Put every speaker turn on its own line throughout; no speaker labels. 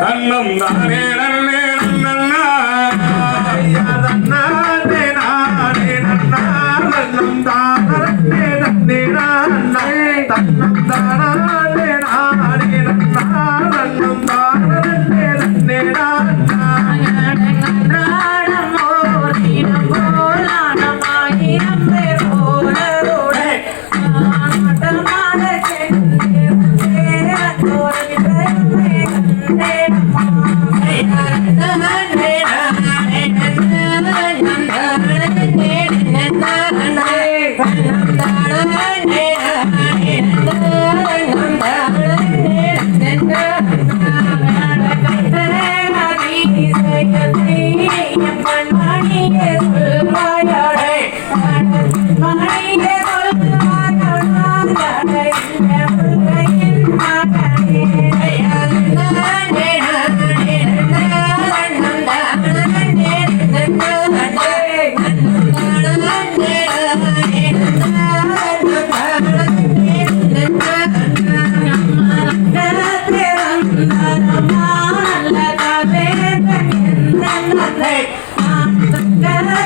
தன்னம் தானே நன்னே நன்னா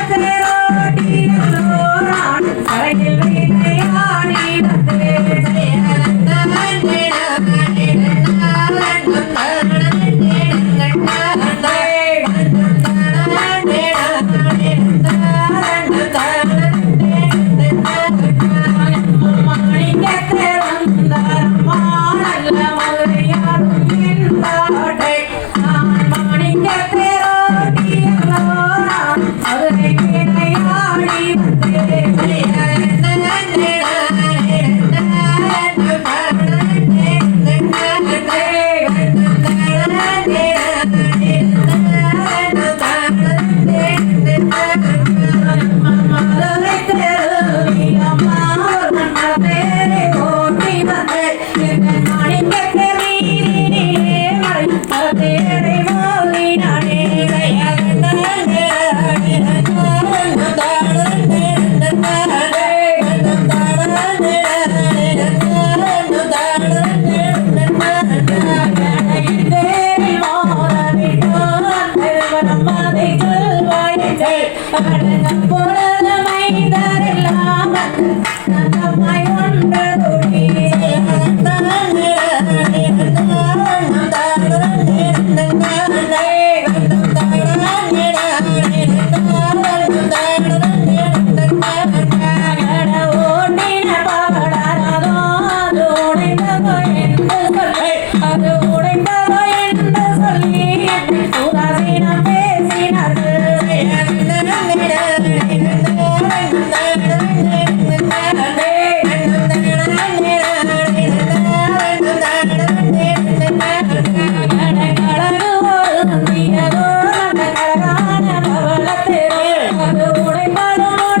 Pero 我们来个。